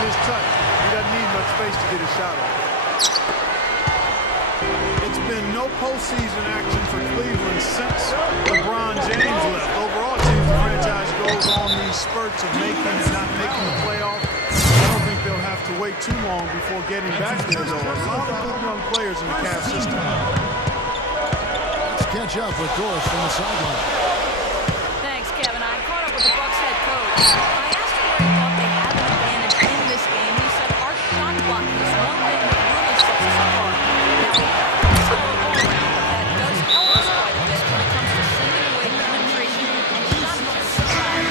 this tight. He doesn't need much space to get a shot off. It's been no postseason action for Cleveland since LeBron James left. Overall, it seems the franchise goes on these spurts of making and not making the playoff. I don't think they'll have to wait too long before getting back there, though. A lot of good young players in the Cavs system. Let's catch up with Doris from the sideline. Thanks, Kevin. I caught up with the Bucks head coach. I asked him where he thought they had an advantage in this game. He said our shot blocking is one thing that really sets us apart. Now, we have a solid ball around, but that does help us quite a bit when it comes to sending away penetration and shot attempts aside.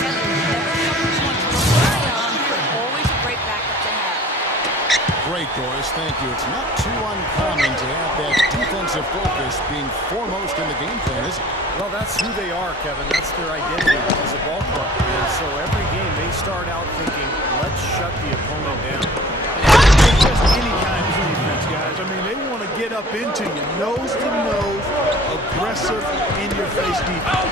Kevin, never someone to rely on, but always a great backup to have. Great, Doris. Thank you. It's not too uncommon to have that defensive focus being foremost in the game plan, is it? Well, that's who they are, Kevin. That's their identity as a ball club. And so every game they start out thinking, let's shut the opponent down. It's just any kind of defense, guys. I mean, they want to get up into you. Nose to nose, aggressive, in-your-face defense. Not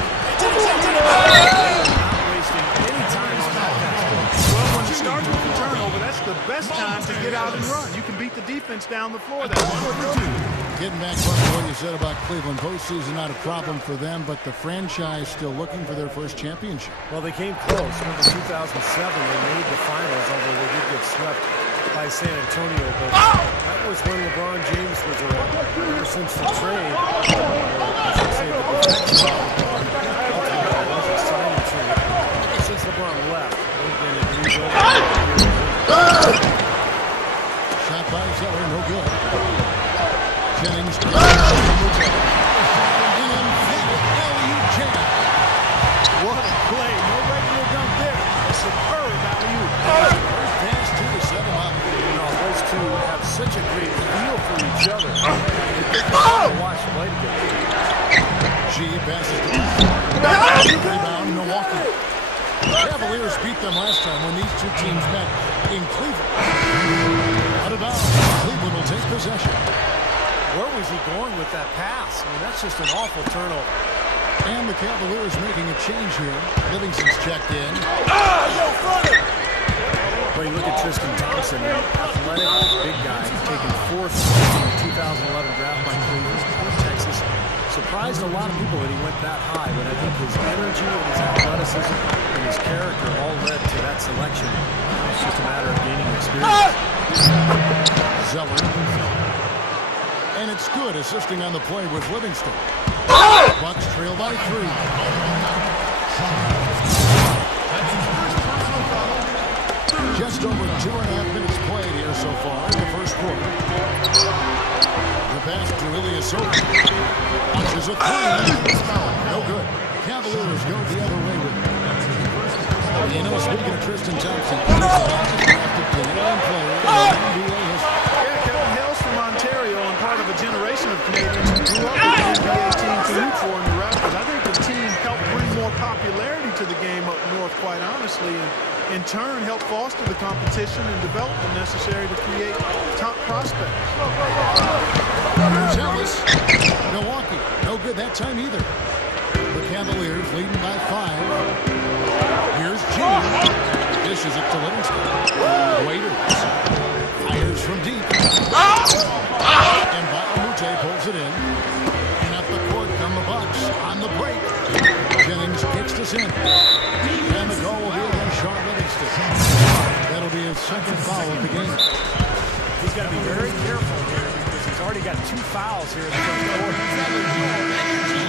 wasting any time on that pass. Well, when you start with the turnover, that's the best time to get out and run. You can beat the defense down the floor. That's what we do. Getting back to what you said about Cleveland, postseason not a problem for them, but the franchise still looking for their first championship. Well, they came close. Remember 2007, they made the finals, although they did get swept by San Antonio. But that was when LeBron James was around. Ever since the trade, I should say the defense wasn't signing trade. Ever since LeBron left, they've been in rebuilding. Shot by Zeller, no good. Jennings. What a play. No regular dunk there. A superb alley-oop. First pass to set him up. You know, those two have such a great feel for each other. It's fun to watch play together. G passes to rebound, Milwaukee. The Cavaliers beat them last time when these two teams met in Cleveland. Out of bounds. Cleveland will take possession. Where was he going with that pass? I mean, that's just an awful turnover. And the Cavaliers making a change here. Livingston's checked in. But you look at Tristan Thompson, an athletic, big guy, taken fourth in the 2011 draft by Cleveland, Texas. Surprised a lot of people that he went that high, but I think his energy and his athleticism and his character all led to that selection. It's just a matter of gaining experience. Zeller. And it's good, assisting on the play with Livingston. Bucks trail by 3. Just over 2.5 minutes played here so far in the first quarter. The pass to Ilyasova. Launches a 3. No good. Cavaliers go the other way with it. You know, speaking of Tristan Thompson, he's the longest drafted Canadian player in NBA history. From Ontario and part of a generation of Canadians who grew up with the NBA team to root for in the Raptors. I think the team helped bring more popularity to the game up north, quite honestly, and in turn helped foster the competition and develop the necessary to create top prospects. Here's Ellis. Milwaukee, no good that time either. The Cavaliers leading by 5. Here's G. Dishes it to Livingston. Waiters. Fires from deep. And Baamute pulls it in. And up the court come the Bucks on the break. Jennings kicks this in. And the goal will be against Sean Livingston. That'll be his second foul of the game. He's got to be very careful here because he's already got 2 fouls here in the first quarter.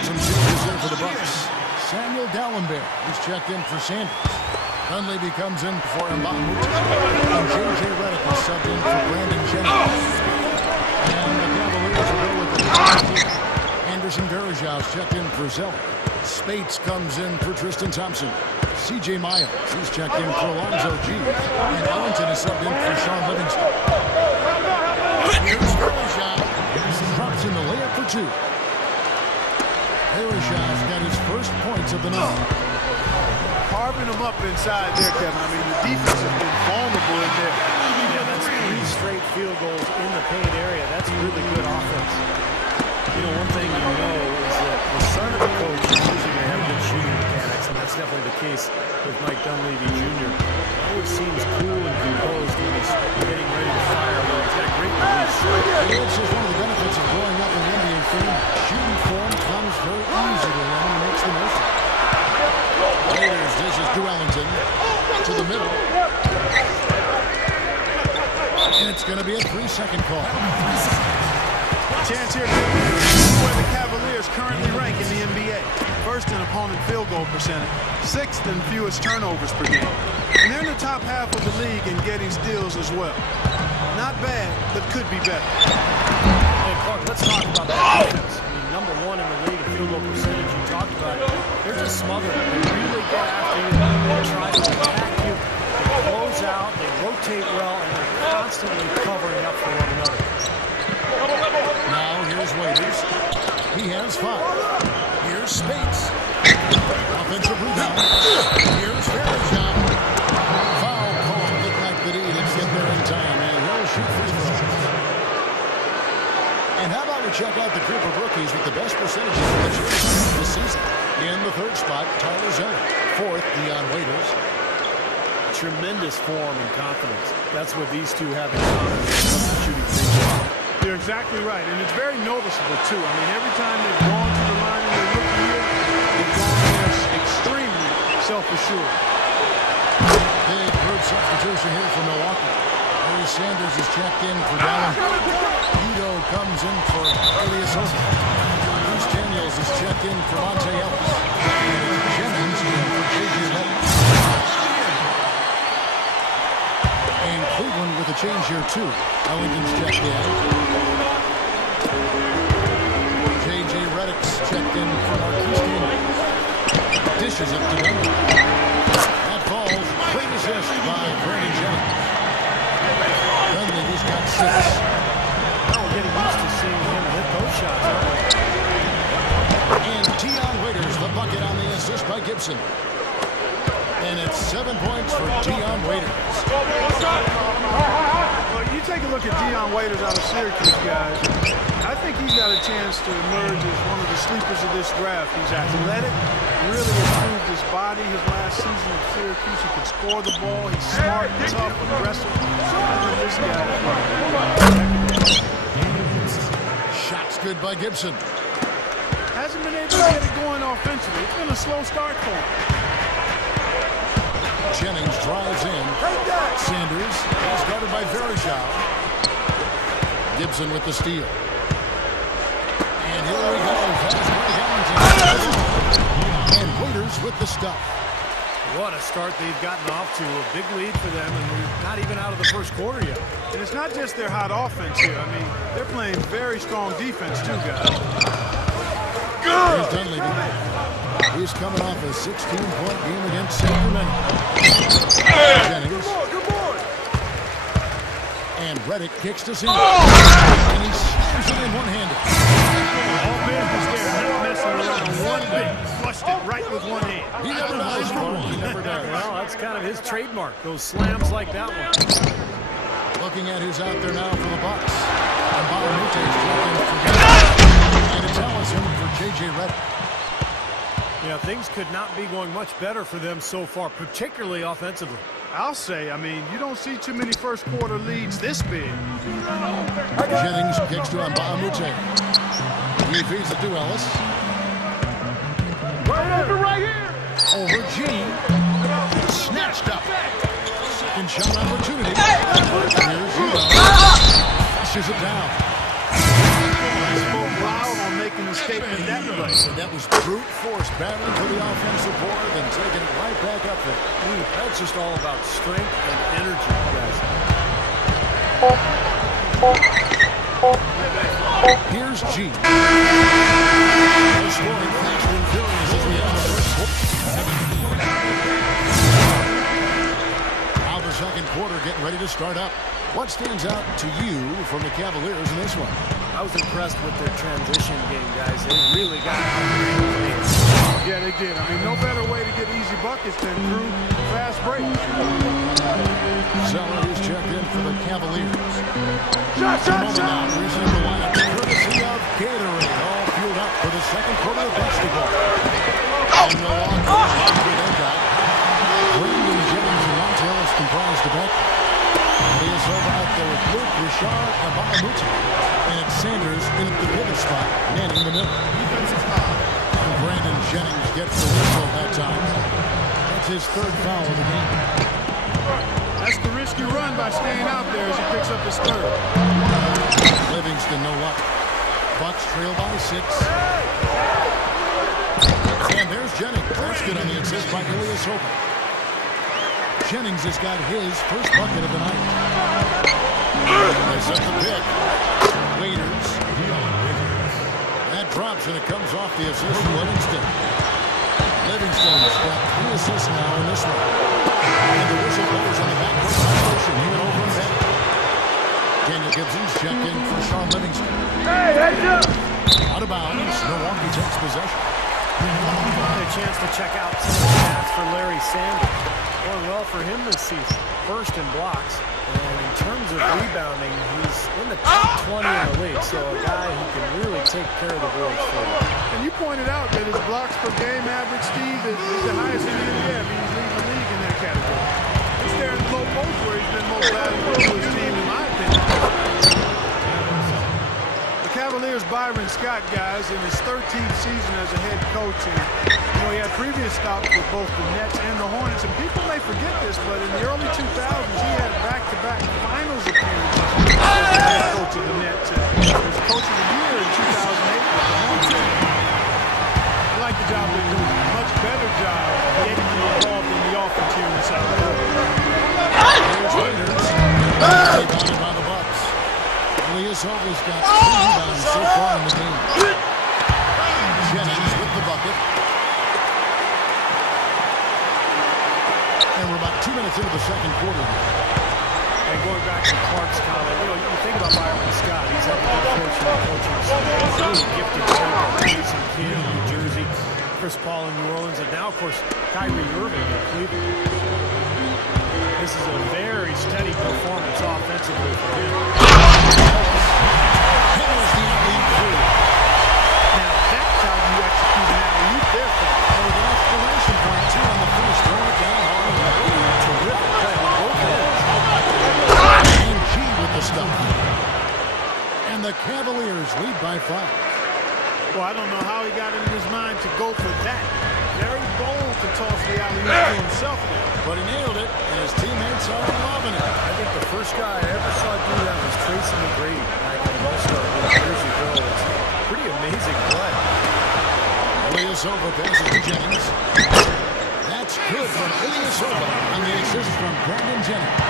Some changes in for the Bucks. Samuel Gallenberg is checked in for Sanders. Hunley comes in for Mbamute. And J.J. Redick is subbed in for Brandon Jennings. And the Cavaliers will go with the Anderson Varejao checked in for Zeller. Spates comes in for Tristan Thompson. C.J. Miles, he's checked in for Alonzo G. And Ellington is subbed in for Sean Livingston. Here's Varejao. Drops in the layup for 2. Varejao's got his first points of the night. Carving them up inside there, Kevin. I mean, the defense has been vulnerable in there. Yeah, that's 3 straight field goals in the paint area. That's really good offense. You know, one thing you know is that the son of the coach is usually going to have good shooting mechanics, and that's definitely the case with Mike Dunleavy Jr. always seems cool and composed when he's getting ready to fire. He's got great release. This is one of the benefits of growing up in the NBA film. Shooting form comes very easy to him and makes the most of it. Raiders dishes to Ellington. To the middle. And it's going to be a 3-second call. Chance here to where the Cavaliers currently rank in the NBA. First in opponent field goal percentage, 6th in fewest turnovers per game. And they're in the top half of the league in getting steals as well. Not bad, but could be better. Hey, Clark, let's talk about that defense. I mean, number 1 in the league in field goal percentage. You talked about it. They're just smothered. They really get after you. They try to attack you. They close out. They rotate well, and they're constantly covering up for one another. Now here's Waiters. He has 5. Here's Spates. Offensive rebound. Here's Farragher. Foul call. Looked like the D didn't get there in time, and he'll shoot free throws. And how about we check out the group of rookies with the best percentages of the shooting this season? In the 3rd spot, Tyler Zeller. 4th, Dion Waiters. Tremendous form and confidence. That's what these two have in common. Shooting free throws. You're exactly right, and it's very noticeable, too. I mean, every time they've gone to the line in their rookie year, they've gone there extremely self-assured. Big group substitution here for Milwaukee. Larry Sanders is checked in for Dallin. Ito comes in for Elias Oba. Bruce Daniels is checked in for Monte Ellis. And Jennings in for J.J. Redick. And Cleveland with a change here, too. Ellington's checked in. J.J. Redick's checked in for Marquise Daniels. Dishes it to Duncan. That falls. Great assist by Brandon Jennings. Duncan has got 6. Now we're getting used to seeing him hit those shots. And Dion Waiters, the bucket on the assist by Gibson. And it's 7 points for Dion Waiters. Well, you take a look at Dion Waiters out of Syracuse, guys. I think he's got a chance to emerge as one of the sleepers of this draft. He's athletic, really improved his body his last season at Syracuse. He can score the ball. He's smart, tough, aggressive. So I think this guy is Shots good by Gibson. hasn't been able to get it going offensively. It's been a slow start for him. Jennings drives in. Sanders is guarded by Farragher. Gibson with the steal. And here we go. And Waiters with the stuff. What a start they've gotten off to. A big lead for them, and we're not even out of the first quarter yet. And it's not just their hot offense here. I mean, they're playing very strong defense, too, guys. Here's Dunleavy. He's coming off a 16-point game against Sacramento. Jennings. And Redick kicks to Sanders. And he slams it in one-handed. All business there, not messing around one bit. Flushed it right with one hand. He never does. He never does. Well, that's kind of his trademark, those slams like that one. Looking at who's out there now for the Bucks. And Balamute's checking for Gibson. And it's Ellison for J.J. Redick. Yeah, things could not be going much better for them so far, particularly offensively. I'll say, I mean, you don't see too many first quarter leads this big. Jennings kicks to Mbamute. He feeds it to Ellis. Right here. Over G. Snatched up. Second shot opportunity. Here's Udo. Flushes it down. Spoke loud on making the statement that way. And that was brute force battling for the offensive board, then taking it right back up there. That's just all about strength and energy, guys. Here's G. Scoring fast and furious as we have the first quarter. Now the second quarter getting ready to start up. What stands out to you from the Cavaliers in this one? I was impressed with their transition game, guys. They really got it. Yeah, they did. I mean, no better way to get easy buckets than through fast break. Zeller is checked in for the Cavaliers. Shot. Now, reaching the lineup, courtesy of Gatorade, all fueled up for the second quarter of basketball. And Milwaukee, they got Brandon Jennings and Monte Ellis go with Luke Richard and Bahamut. And it's Sanders in at the pivot spot, manning the middle. And Brandon Jennings gets the whistle that time. That's his third foul of the game. That's the risky run by staying out there as he picks up his third. Livingston, no luck. Bucks trail by 6. And there's Jennings. That's good on the assist by Elias Hope. Jennings has got his first bucket of the night. They set the pick. Waiters. That drops and it comes off the assist from Livingston. Livingston's got 3 assists now in this one. And the whistle blows on the backcourt violation. He went over and back. Daniel Gibson's checked in for Sean Livingston. Out of bounds. Milwaukee takes possession. A chance to check out some of the stats for Larry Sanders. Going well for him this season. First in blocks. And in terms of rebounding, he's in the top 20 in the league. So a guy who can really take care of the boards for you. And you pointed out that his blocks per game average, Steve, is the highest in the NBA. I mean, he's leading the league in that category. It's there in the low post where he's been most valuable to his team, in my opinion. The Cavaliers' Byron Scott, guys, in his 13th season as a head coach. And, he had previous stops with both the Nets and the Hornets. And people may forget this, but in the early 2000s, he had back-to-back finals appearances as the head coach of the Nets. And he was coach of the year in 2008 with the Hornets. I like the job they're doing. Much better job getting you involved in the offense here in the South Florida. Here's Raiders. Rebounded by the Bucks. Elias Hope's got 2 rebounds so far in the game. Jennings with the bucket. And we're about 2 minutes into the second quarter. And going back to Clark's comment, you think about Byron Scott. He's had a good fortune coaching. He's really gifted amazing kid in New Jersey. Chris Paul in New Orleans, and now, of course, Kyrie Irving in Cleveland. This is a very steady performance offensively for him. Here's the lead through. Now, that's how you execute an alley-oop there. With an exclamation point, 2 on the first. Throw it down. Terrific play on both ends. And G with the stop. And the Cavaliers lead by 5. Well, I don't know how he got it in his mind to go for that. Very bold to toss the alley-oop to himself there. But he nailed it, and his teammates are loving it. I think the first guy I ever saw do that was Tracy McGrady back in All-Star years ago. It's a pretty amazing play. Ilyasova passes to Jennings. That's good from Ilyasova on the assist from Brandon Jennings.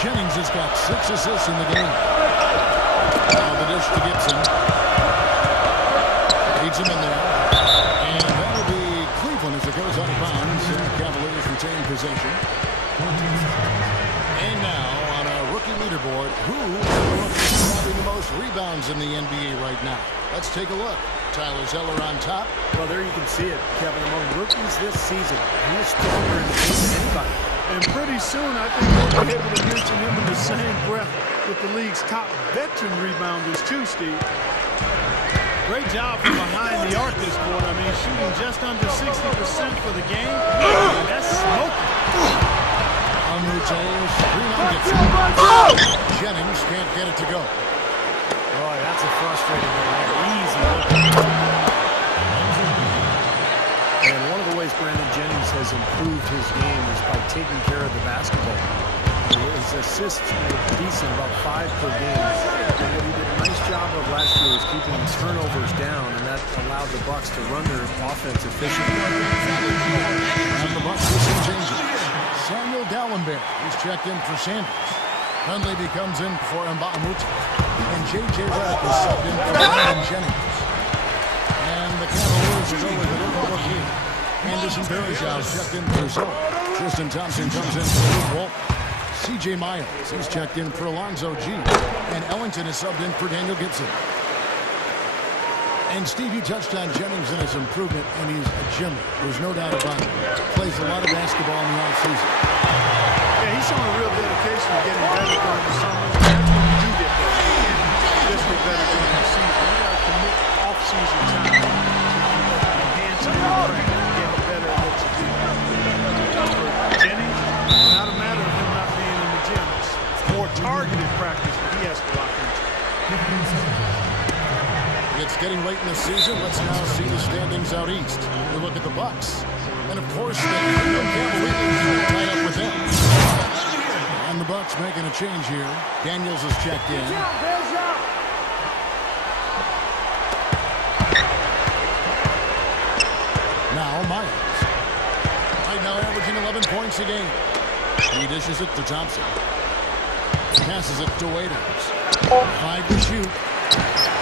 Jennings has got 6 assists in the game. Now the dish to Gibson. Leads him in there. And that'll be Cleveland as it goes out of bounds. And the Cavaliers retain possession. And now on a rookie leaderboard, who is having the most rebounds in the NBA right now? Let's take a look. Tyler Zeller on top. Well, there you can see it, Kevin. Among rookies this season, he is stronger in the game than anybody. And pretty soon, I think we'll be able to mention him in the same breath with the league's top veteran rebounders, too, Steve. Great job from behind the arc this quarter. I mean, shooting just under 60% for the game. That's smoking. Jennings can't get it to go. Boy, that's a frustrating one. Easy look. And one of the ways Brandon Jennings has improved his game is by taking care of the basketball. His assists were decent, about 5 per game. And what he did a nice job of last year was keeping the turnovers down, and that allowed the Bucks to run their offense efficiently. And the Bucks do some changes. Samuel Dallenberg is checked in for Sanders. Hundley becomes in for Mbamute. And J.J. Redick is subbed in for Brandon Jennings. And the Cavaliers will go with the little rookie. Anderson Varejao checked in for Zoe. Tristan Thompson comes in for Luke Walton. C.J. Miles, he's checked in for Alonzo G. And Ellington is subbed in for Daniel Gibson. And Steve, you touched on Jennings and his improvement, and he's a gym. There's no doubt about it. Plays a lot of basketball in the offseason. Yeah, he's showing a real dedication to getting better during the summer. That's when you do get better. You can't just get better during the season. You got to commit off-season time to enhancing your craft and get better at what you do. For Jennings, it's not a matter of him not being in the gym. It's more target Getting late in the season, let's now see the standings out east. We look at the Bucks. And, of course, the Cleveland Cavaliers tied up with them. And the Bucks making a change here. Daniels is checked in. Now Myers. Right now averaging 11 points a game. He dishes it to Thompson. Passes it to Waiters. 5 to shoot.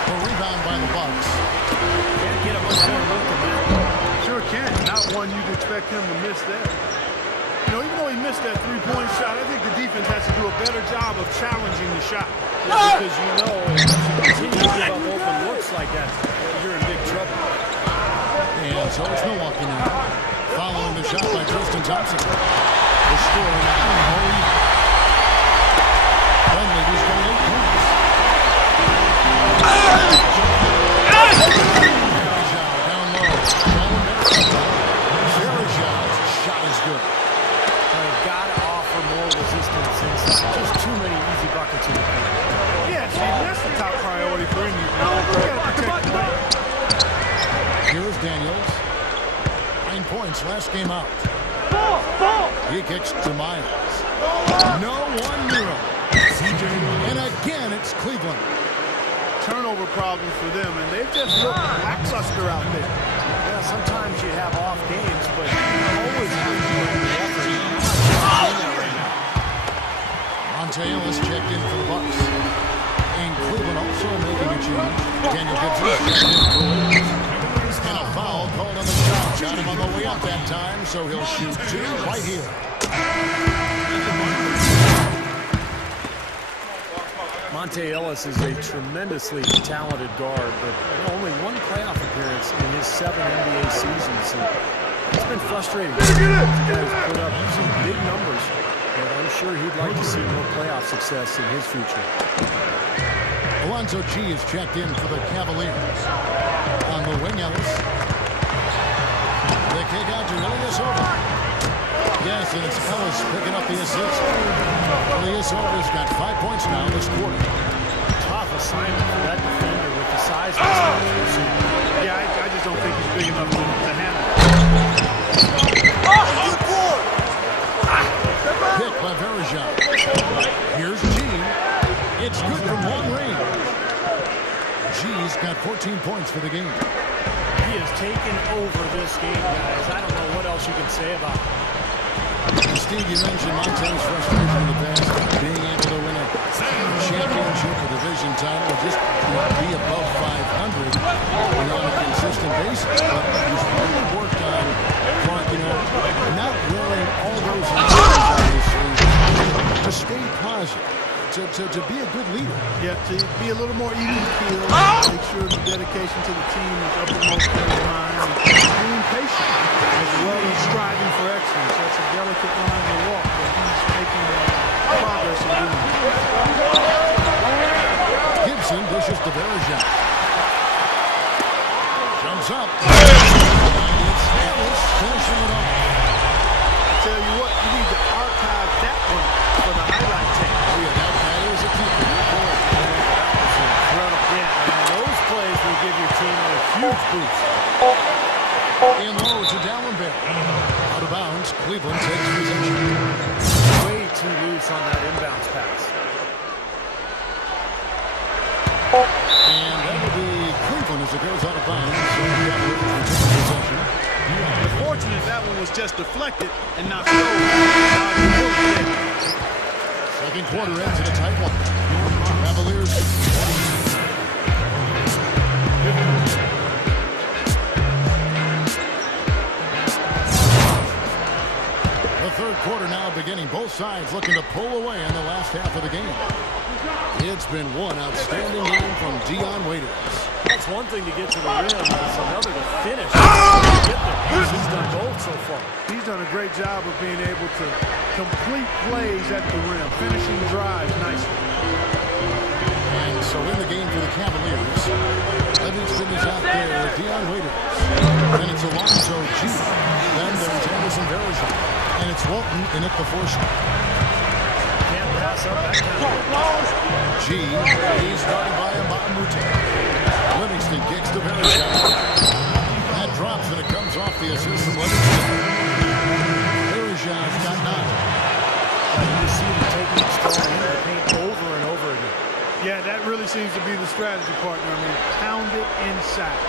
A rebound by the Bucks. Can't get a much better look than that. Sure can. Not one you'd expect him to miss that. You know, even though he missed that three-point shot, I think the defense has to do a better job of challenging the shot. Yeah, because you know, if you continue to give up open looks like that, you're in big trouble. And so it's Milwaukee now. Following the shot by Tristan Thompson. The score now. Dunleavy's got 8 points. Down low. Verizon's shot is good. They've got to offer more resistance inside. Just too many easy buckets in the paint. Yes, that's the top priority for any. You got to protect the paint. Here's Daniels. 9 points last game out. He kicks to Myers. No one near him. And again, it's Cleveland. Turnover problem for them, and they've just looked lackluster out there. Yeah, sometimes you have off games, but you always have to put in the effort. Right now. Monte Ellis checked in for the Bucks. And Cleveland also making a change. Daniel Gibson checked in for Williams. And a foul called on the shot. Got him on the way up that time, so he'll shoot 2 right here. Monte Ellis is a tremendously talented guard, but only one playoff appearance in his 7 NBA seasons. And it's been frustrating. The guy's put up some big numbers, but I'm sure he'd like to see more playoff success in his future. Alonzo G is checked in for the Cavaliers. On the wing, Ellis. The kick out to Ilyasova. Yes, and it's Ellis picking up the assist. Ilyasova's got 5 points now this quarter. Tough assignment for that defender with the size of his arms. Yeah, I just don't think he's big enough to handle it. Hit by Verizon. Here's G. It's good from long range. G's got 14 points for the game. He has taken over this game, guys. I don't know what else you can say about it. Steve, you mentioned Monte's frustration in the past, being able to win a championship, a division title, or just be above 500 on a consistent basis. But he's really worked on, Clark, not wearing all those emotions, obviously, to stay positive. To be a good leader. Yeah, to be a little more even keel, make sure the dedication to the team is uppermost in his mind, and being patient as well as striving for excellence. That's a delicate line to walk, but he's making progress in doing it. Gibson dishes to Verizon. Jumps up. And it's finishing it off. I tell you what, you need to archive that one for the highlight tape. Oh, yeah, that is a keeper. Incredible. Yeah, and those plays will give your team a huge boost. In low to Dallenberg. Out of bounds, Cleveland takes possession. Way too loose on that inbounds pass. And that will be Cleveland as it goes out of bounds. So the Cavaliers will take possession. Fortunate that one was just deflected and not thrown. Second quarter ends in a tight one. Cavaliers. The third quarter now beginning. Both sides looking to pull away in the last half of the game. It's been one outstanding game from Dion Waiters. That's one thing to get to the rim. It's another to finish. Get there. He's done both so far. He's done a great job of being able to complete plays at the rim, finishing drives nicely. And so in the game for the Cavaliers, Livingston is out there, Dion Waiters. Then it's Alonzo G. Then there's Anderson Verizon. And it's Walton in at the force. Can't pass up that kind of G. He's started by Mbamute. Livingston kicks the very shot. That drops and it comes off the assist from Livingston. Bergeron's got 9. You see them taking it strong into the paint over and over again. Yeah, that really seems to be the strategy, partner. I mean, pound it inside.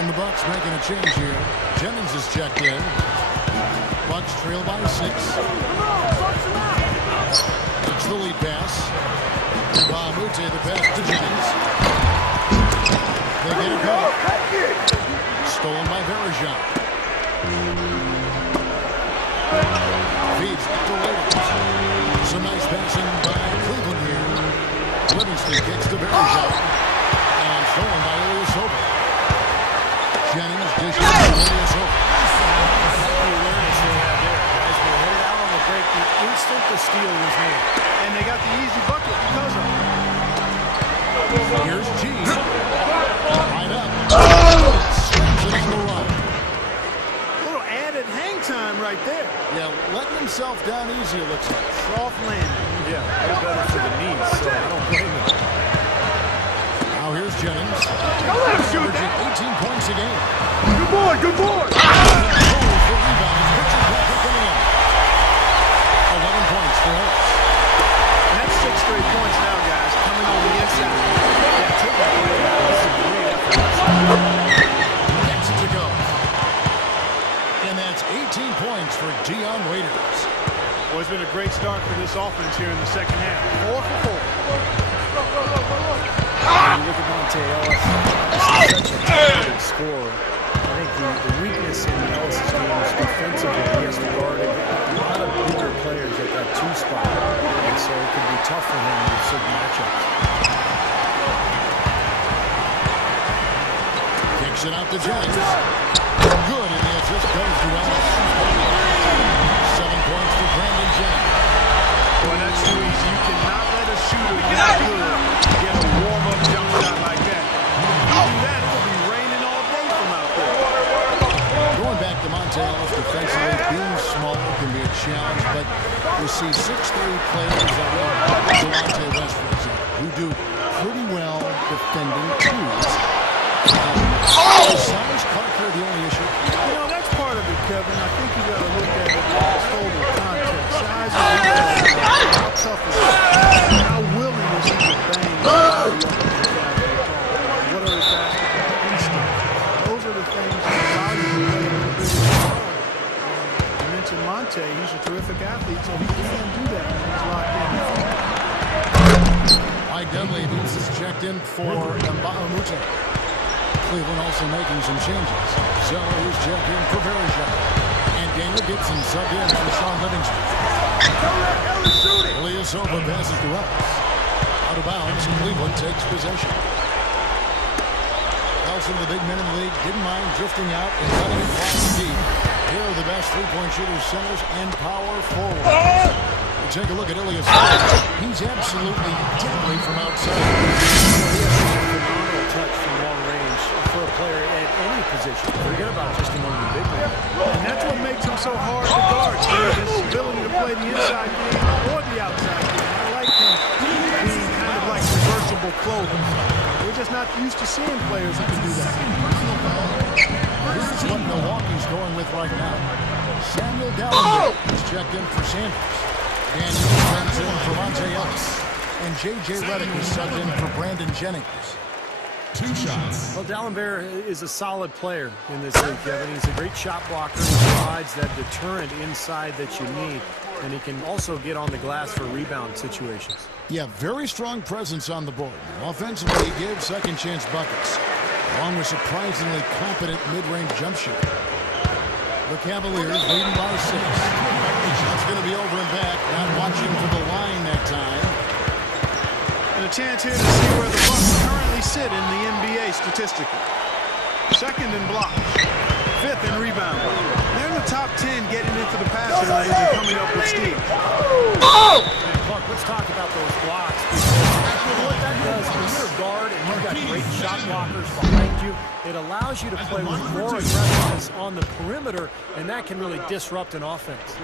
And the Bucks making a change here. Jennings is checked in. Bucks trail by 6. It's the lead pass. Bahamute the pass to Jennings. They get it back. Stolen by Bergeron. Feeds to Williams. Some nice passing by Cleveland here. Livingston kicks to Bergeron. And stolen by Ilyasova. Jennings dishes to Ilyasova. The awareness they have there. Guys were headed out on the break the instant the steal was made. And they got the easy bucket because of it. Here's G. Right up. Slams it on the run. A little added hang time right there. Yeah, letting himself down easy, it looks like. Soft landing. Yeah, no better for the knees, so I don't blame him. Now here's Jennings. Averaging 18 points a game. Good boy, good boy. For rebound. Richard Patrick coming in. 11 points for Harris. And that's 6 straight points now, guys, coming on the inside. Yeah, take that away. This is a great effort. Gets it to go. And that's 18 points for Dion Waiters. Well, it's been a great start for this offense here in the second half. 4 for 4. When you look at Monte Ellis, he's such a talented scorer. I think the weakness in Ellis' game is defensively. He has to guard a lot of bigger players at that 2 spot. And so it can be tough for him in certain matchups. Kicks it out to Jennings. Good, and the assist goes to Ellis. 7 points for Brandon Jennings. Boy, that's too easy. You cannot let a shooter get good, get a warm-up jump shot like that. You do that, it'll be raining all day from out there. Going back to Monte Ellis defensively, being small can be a challenge, but you see 6'3" players like Delonte West, for example, who do pretty well defending twos. Size, Parker, the only issue. You know, that's part of it, Kevin. I think you got to look at it in its total context. Size is really how tough is it? How willing is he to bang the body up on the guy? What are his basketball instincts? Those are the things that allow you to play a little bit more. You mentioned Monte. He's a terrific athlete, so he can do that when he's locked in. Mike Dunleavy is checked in for Bahamute. Cleveland also making some changes. Zeller is checked in for Bergeron. And Daniel Gibson subbed in for Sean Livingston. Ilyasova passes to Ellis. Out of bounds, Cleveland takes possession. Nelson, the big men in the league, didn't mind drifting out and letting it fly deep. Here are the best three-point shooters, centers, and power forwards. We'll take a look at Ilyasova. He's absolutely deadly from outside. Phenomenal touch from long range for a player at any position. Forget about just among the big men. And that's what makes him so hard to guard, Steve, his ability to play the inside game or the outside game. I like him being kind of like reversible clothing. We're just not used to seeing players who can do that. Here's what Milwaukee's going with right now. Samuel Dallas is checked in for Sanders. Daniel comes in for Monte Ellis. And J.J. Redick is subbed in for Brandon Jennings. 2 shots. Well, Dallenberg is a solid player in this league, Kevin. He's a great shot blocker. He provides that deterrent inside that you need. And he can also get on the glass for rebound situations. Yeah, very strong presence on the board. Offensively, he gives second chance buckets, along with surprisingly competent mid-range jump shooter. The Cavaliers leading by 6. It's going to be over and back. Not watching for the line that time. And a chance here to see where the Bucks currently sit in the NBA statistically. 2nd in blocks, 5th in rebound. They're in the top 10 getting into the passing lanes and coming up with steals. And Clark, let's talk about those blocks. Because what that does, when you're a guard and you've got great shot blockers behind you, it allows you to play with more aggressiveness on the perimeter, and that can really disrupt an offense.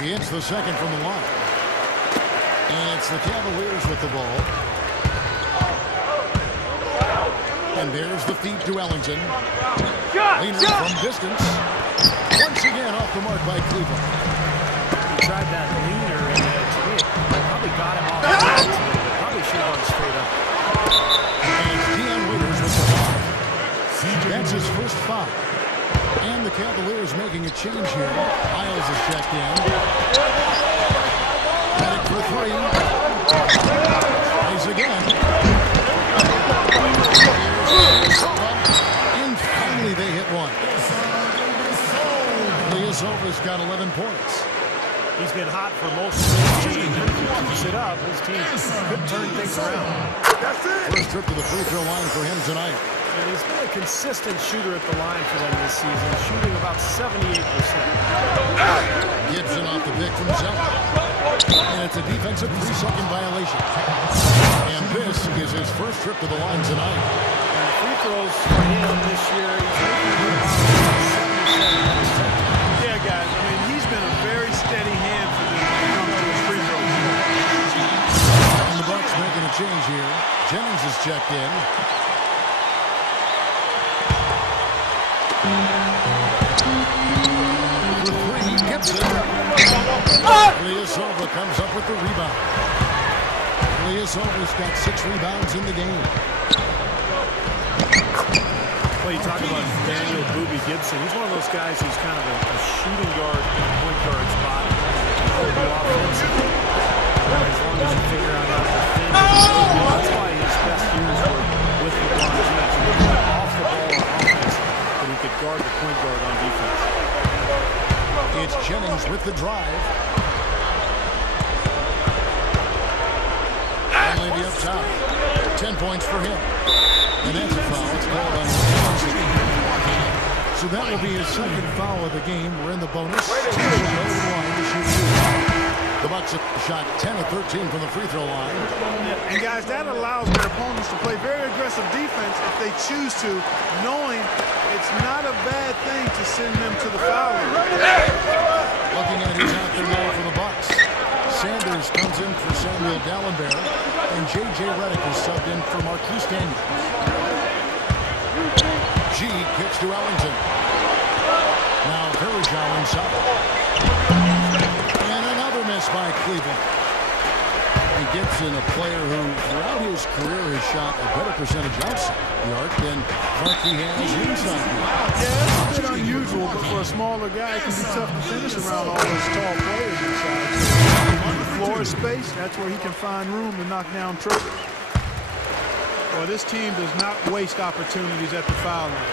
He hits the second from the line. And it's the Cavaliers with the ball. And there's the feed to Ellington. Leaner from distance. Once again off the mark by Cleveland. He tried that leaner, and to me, it probably got him off balance. Probably should have gone straight up. And it's Deion Waiters with the foul. That's his first foul. And the Cavaliers making a change here. Miles is checked in. Headed for three. Tries again. And finally they hit one. Ilyasova's got 11 points. He's been hot for most of the team. If he keeps it up, his team could turn things around. First trip to the free throw line for him tonight. And he's been a consistent shooter at the line for them this season, shooting about 78%. Gibson off the pick from Zeller. And it's a defensive 3-second violation. And this is his first trip to the line tonight. And free throws for him this year, he's making about 77%. Yeah, guys, I mean, he's been a very steady hand for them when it comes to his free throws. And the Bucks making a change here. Jennings is checked in. For three, Gibson. Ilyasova comes up with the rebound. Ilyasova's got 6 rebounds in the game. Well, you talk about Daniel Boobie Gibson. He's one of those guys who's kind of a shooting guard in a point guard spot. He'll be offensively. As long as you figure out how to defend him. That's why his best years were with LeBron James. He was off the ball on offense, but he could guard the point guard on defense. It's Jennings with the drive. And Levy up top. 10 points for him. And that's a foul. It's called on Johnson. So that will be his second foul of the game. We're in the bonus. 2 to shoot 2. The Bucks have shot 10 of 13 from the free throw line. And guys, that allows their opponents to play very aggressive defense if they choose to, knowing it's not a bad thing to send them to the foul line. Looking at who's out there now for the Bucks. Sanders comes in for Samuel Dallenberg, and J.J. Redick is subbed in for Marquise Daniels. G kicks to Ellington. Now Verajao inside. And another miss by Cleveland. And Gibson, a player who throughout his career has shot a better percentage outside the arc than Markey has inside the arc. Yeah, it's a bit unusual, but for a smaller guy, it can be tough to finish around all those tall players inside. So the floor is space, that's where he can find room to knock down triples. Well, this team does not waste opportunities at the foul line.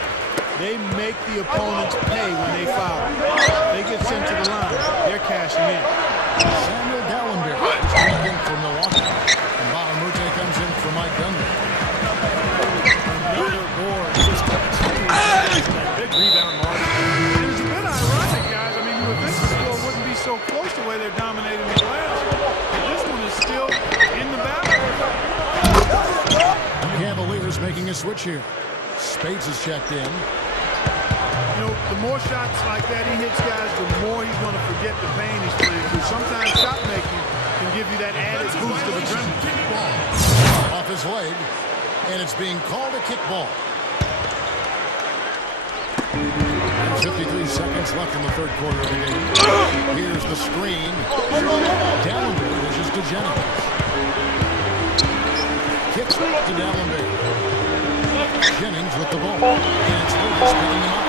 They make the opponents pay when they foul. They get sent to the line. They're cashing in. Samuel Dallenberg is coming in for Milwaukee. And Bahamute comes in for Mike Duncan. Another board. Just that big rebound margin. And it's a bit ironic, guys. I mean, you would think the score wouldn't be so close the way they're dominating the glass. But this one is still in the battle. Cavaliers making a switch here. Spades is checked in. You know, the more shots like that he hits, guys, the more he's going to forget the pain he's playing through. Sometimes shot making can give you that added boost of adrenaline. Off his leg, and it's being called a kickball. 53 seconds left in the third quarter of the game. Here's the screen. Dallenberg pushes to Jennings. Kicks back to Dallenberg. Jennings with the ball. And it's Lucas picking him up.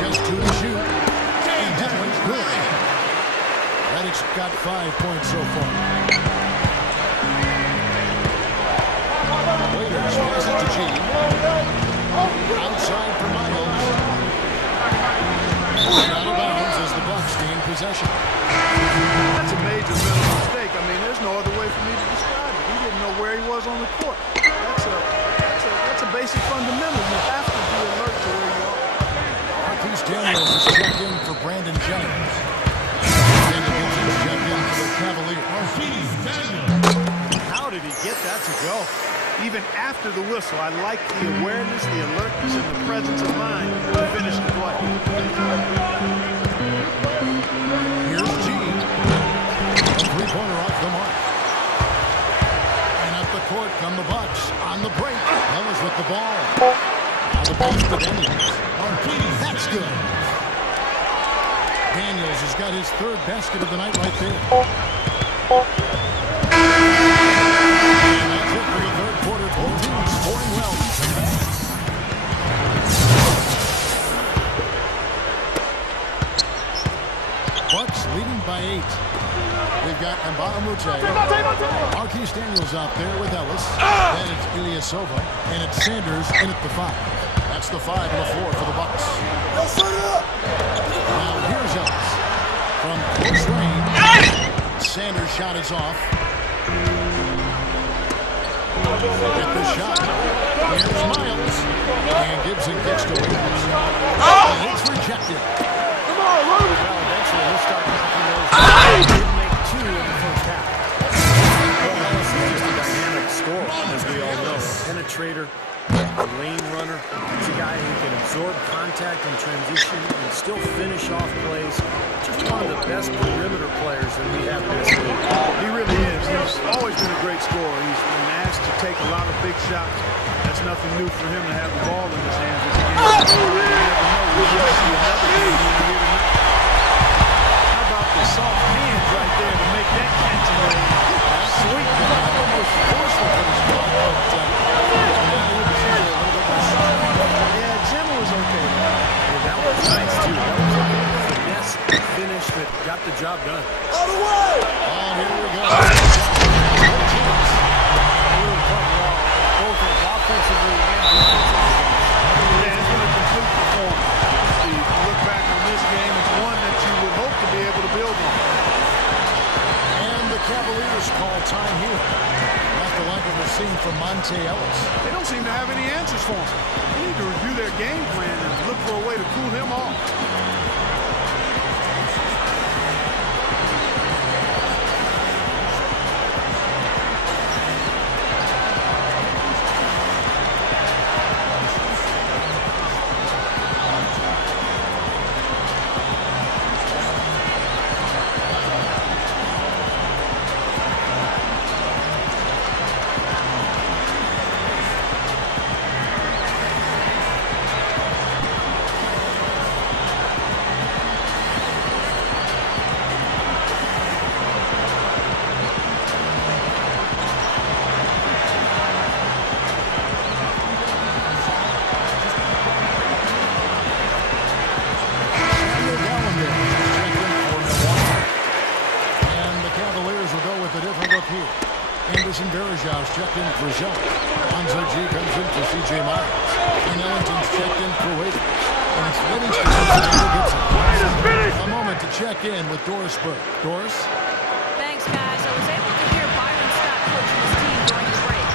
Just 2 to shoot. And that one's good. Redick's got 5 points so far. Waiters pass it to G. Outside for Miles. Out of bounds as the Bucks gain possession. That's a major mental mistake. I mean, there's no other way for me to describe it. He didn't know where he was on the court. That's a basic fundamental. You have to be alert to where you are. Marquise Daniels is checked in for Brandon Jennings. And Gibson's checked in for the Cavaliers. How did he get that to go? Even after the whistle, I like the awareness, the alertness, and the presence of mind to finish the play. Here's G. A three-pointer off the mark. And up the court come the Bucks. On the break, Ellis with the ball. the ball's to Daniels. That's good. Daniels has got his third basket of the night right there. And that's it for the third quarter. Both teams scoring well. Bucks leading by 8. They've got Mbamute. Marquise Daniels out there with Ellis. Then it's Ilyasova. And it's Sanders in at the 5. That's the 5 on the floor for the Bucks. Now here's Ellis. From close range. Sanders' shot is off. Get the shot. Here's Miles. And Gibson gets to Williams. And it's rejected. Well, eventually he'll start knocking those down. He didn't make 2 in the first half. Well, Ellis is just a dynamic scorer, as we all know. A penetrator, a lane runner. He's a guy who can absorb contact in transition and still finish off plays. Just one of the best perimeter players that we have in this league. He really is. He's always been a great scorer. He's been asked to take a lot of big shots. That's nothing new for him to have the ball in his hands. You never know. We might see another game here tonight. How about the soft hands right there to make that catch and lay? Sweet. Almost forceful for the spot. Yeah, Jim was okay. Yeah, that was nice, too. That was a finesse finish that got the job done. Out of the way! Oh, here we go. Both offensively and defensively. Yeah, it's been a complete performance. Steve, you look back on this game, it's one that you would hope to be able to build on. And the Cavaliers call time here. Not the like of the scene from Monte Ellis. They don't seem to have any answers for him. They need to review their game plan and look for a way to cool him off. Checked in for Zell. Lonzo G comes in for C.J. Miles. And Ellington's checked in for Waiters. And it's Livingston gets a moment to check in with Doris Burke. Doris? Thanks, guys. I was able to hear Byron Scott coaching his team during the break.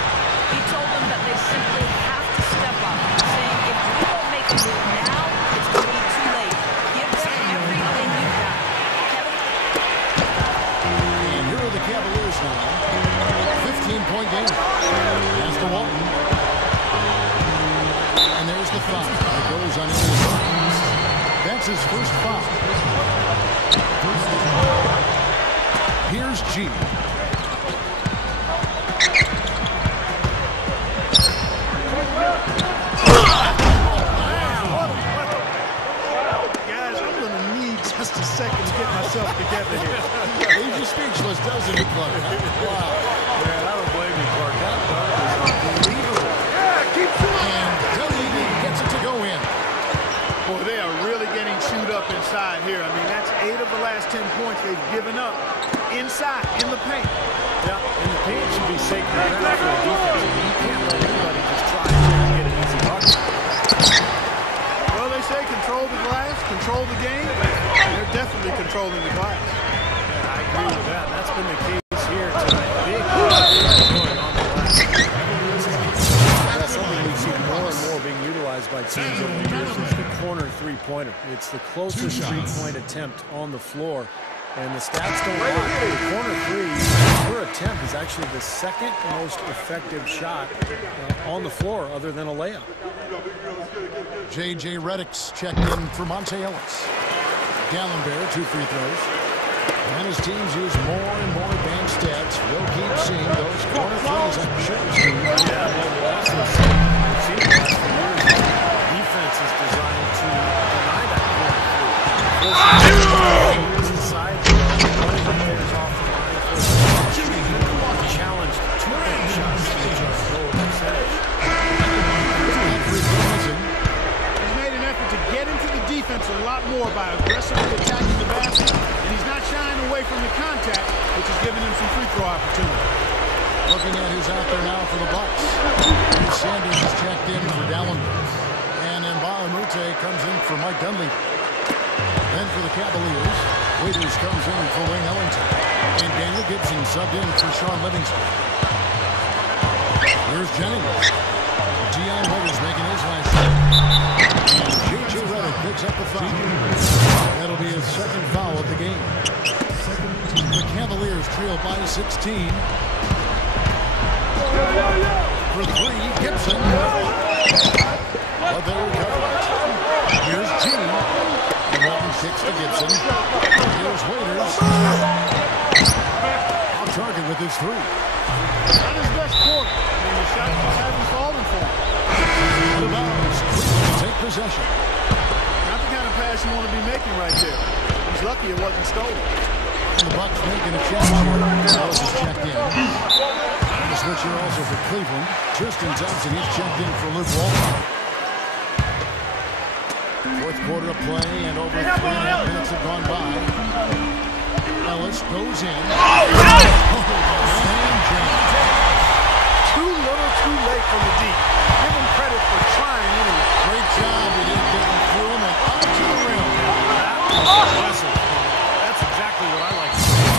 He told them that they simply have to step up, saying if we don't make a move now, it's going to be too late. Give them everything you've got. Kevin? And here are the Cavaliers now. 15-point game. That's the Walton. And there's the foul. It goes on his side. That's his first foul. Here's G. Guys, I'm going to need just a second to get myself together here. Leaves you speechless, doesn't it, Clark? Wow. Man, I don't blame you, Clark. That dunk is unbelievable. Yeah, keep shooting. And WD gets it to go in. Boy, they are really getting chewed up inside here. I mean, that's 8 of the last 10 points they've given up inside, in the paint. Yeah, and the paint should be sacred ground for a defense. You can't let anybody just try to get an easy bucket. Well, they say control the glass, control the game. They're definitely controlling the glass. Yeah, I agree with that. That's been the case here tonight. Big going on the glass. That's something we've seen more and more being utilized by teams over the years is the corner three-pointer. It's the closest three-point attempt on the floor. And the stats don't lie. The corner three per attempt is actually the second most effective shot on the floor other than a layup. J.J. Redick's checked in for Monte Ellis. Gallenberg, 2 free throws. And his teams use more and more advanced stats. We'll keep seeing those corner threes, I'm sure. Yeah, well, we'll also see, we've seen the last few years, is designed to deny that point of view. Inside the running the players off the line for a challenged two-point shots to reach a lower percentage. He's made an effort to get into the defense a lot more by aggressively attacking the basket, and he's not shying away from the contact, which is giving him some free throw opportunity. Looking at who's out there now for the Bucks. Sanders is checked in for Dallenberg. And Mbamute comes in for Mike Dunleavy. Then for the Cavaliers, Waiters comes in for Wayne Ellington. And Daniel Gibson subbed in for Sean Livingston. Here's Jennings. Dion Waiters making his last shot. And J.J. Redick picks up the foul. That'll be his second foul of the game. The Cavaliers trail by 16. For three, Gibson. But they recover. Here's G. And Walton kicks to Gibson. Here's Waiters. Off target with his three. Not his best quarter. I mean, the shot just hasn't fallen for him. Out of bounds. Cleveland take possession. Not the kind of pass you want to be making right there. He's lucky it wasn't stolen. And the Bucks making a change here. Dallas is checked in. The switcher also for Cleveland. Tristan Thompson is checked in for Luke Walton. Fourth quarter of play, and over 3.5 minutes have gone by. Ellis goes in. Too little, too late from the deep. Give him credit for trying anyway. Great job. He didn't get him through him and up to the rim. That's impressive. That's exactly what I like to see.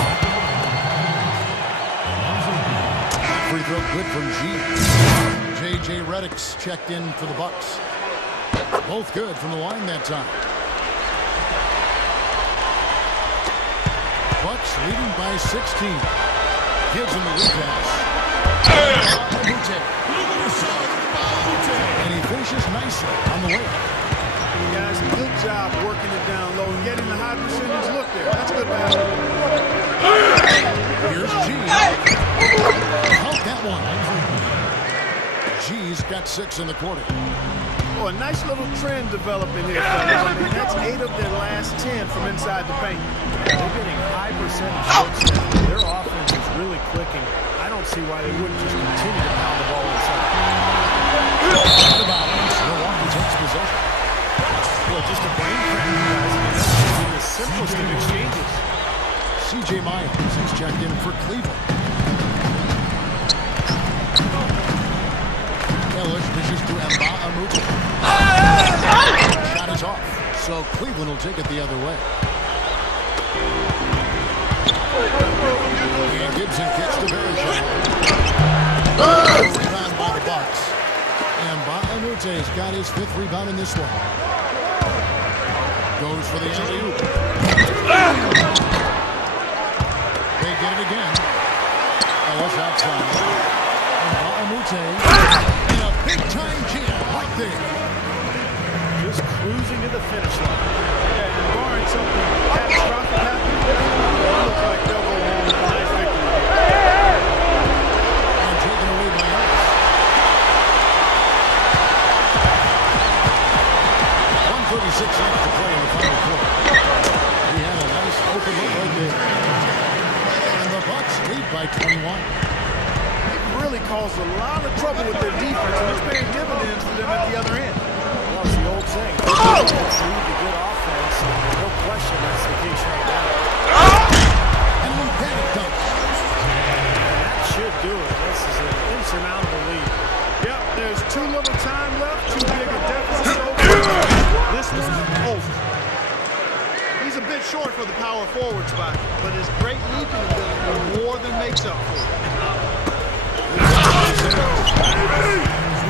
Free throw good from G. J.J. Redick's checked in for the Bucks. Both good from the line that time. Bucks leading by 16. Gives him the lead pass. And he finishes nicely on the way. Guys, good job working it down low and getting the high percentage look there. That's good basketball. Here's G. Help that one. G's got 6 in the quarter. Oh, a nice little trend developing here, fellas. I mean, that's 8 of their last 10 from inside the paint. They're getting high percentage shots. Their offense is really clicking. I don't see why they wouldn't just continue to pound the ball inside. Milwaukee takes possession. Well, just a brain cramp, guys. I mean, that's the simplest of exchanges. C.J. Miles is checked in for Cleveland. Ellis dishes to Mbamute. Shot is off, so Cleveland will take it the other way. And Gibson kicks to Bergeron. Rebound by the Bucks. Mbamute's got his 5th rebound in this one. Goes for the alley-oop. They get it again. Ellis outside. Mbamute in a big-time jam right there. Just cruising to the finish line. Yeah, and barring something catastrophic happening, it looks like they'll go home with a nice victory. And taken away by Ellis. 1:36 left to play in the final quarter. He had a nice open look right there. And the Bucks lead by 21. Really caused a lot of trouble with their defense, and it's paying dividends for them at the other end. Well, it's the old saying. Defense lead to good offense. No question that's the case right now. And when Panic dunks. That should do it. This is an insurmountable lead. Yep, there's too little time left, too big a deficit over. This one's over. He's a bit short for the power forward spot, but his great leaping ability more than makes up for it. You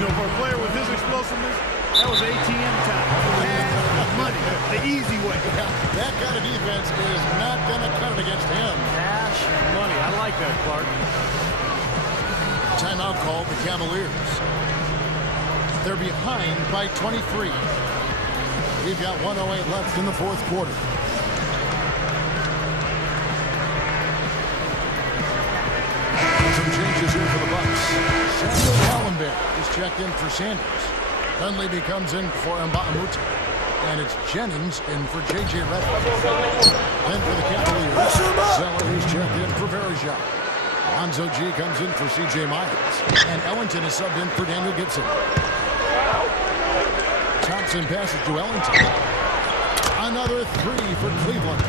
know, for a player with his explosiveness, that was ATM time. Cash money, the easy way. That kind of defense is not going to cut it against him. Cash money. I like that, Clark. Timeout called the Cavaliers. They're behind by 23. We've got 1:08 left in the fourth quarter. Some changes here for the Bucks. Samuel Dallenberg is checked in for Sanders. Dunleavy comes in for Mbamute. And it's Jennings in for J.J. Redick. Then for the Cavaliers, Zeller, who's checked in for Verjao. Lonzo G comes in for C.J. Miles. And Ellington is subbed in for Daniel Gibson. Thompson passes to Ellington. Another three for Cleveland.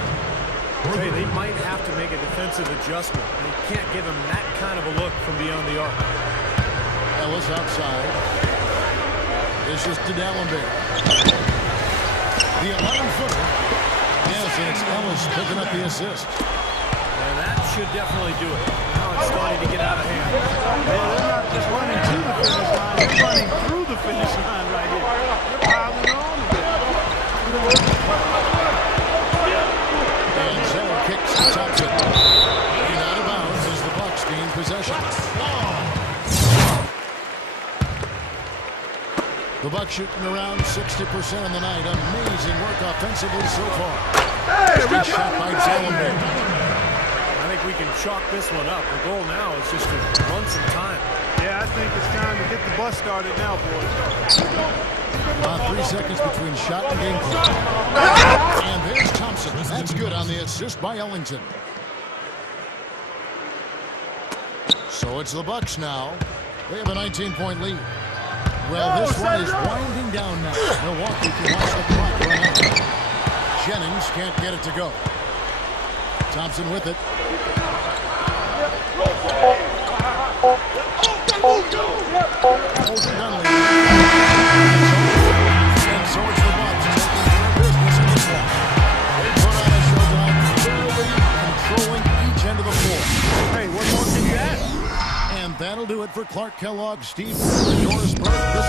Hey, they might have to make a defensive adjustment. They can't give him that kind of a look from beyond the arc. Ellis outside. This is to Dallenberg. The 11-footer. Yes, and it's Ellis picking up the assist. And that should definitely do it. Now it's starting to get out of hand. They're not just running to the finish line, they're running through the finish line right here. They're piling on a bit. And Zeller kicks to Thompson. And out of bounds as the Bucks gain possession. The Bucks shooting around 60% on the night. Amazing work offensively so far. Good shot by Dallenberg. I think we can chalk this one up. The goal now is just to run some time. Yeah, I think it's time to get the bus started now, boys. About 3 seconds between shot and game clock. And there's Thompson. That's good on the assist by Ellington. So it's the Bucks now. They have a 19-point lead. Well, this one is winding down now. Milwaukee can watch the clock run out. Jennings can't get it to go. Thompson with it. Holds it down. And so it's the Bucks taking their business in this one. They put on a show tonight, clearly controlling each end of the floor. Hey, what more can you add? And that'll do it for Clark Kellogg, Steve Doris Burke.